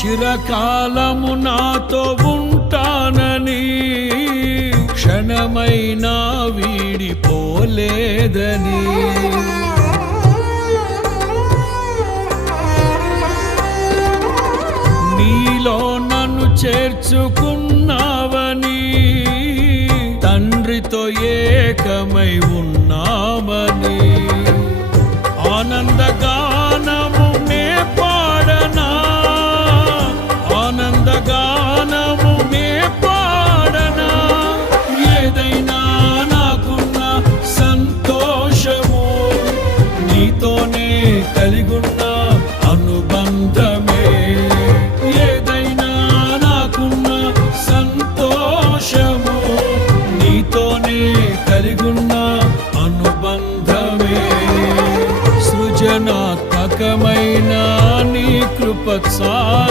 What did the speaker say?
చిరకాలము నాతో ఉంటానని క్షణమైనా వీడిపోలేదని నీలో నన్ను చేర్చుకున్నావని తండ్రితో ఏకమై ఉన్నామని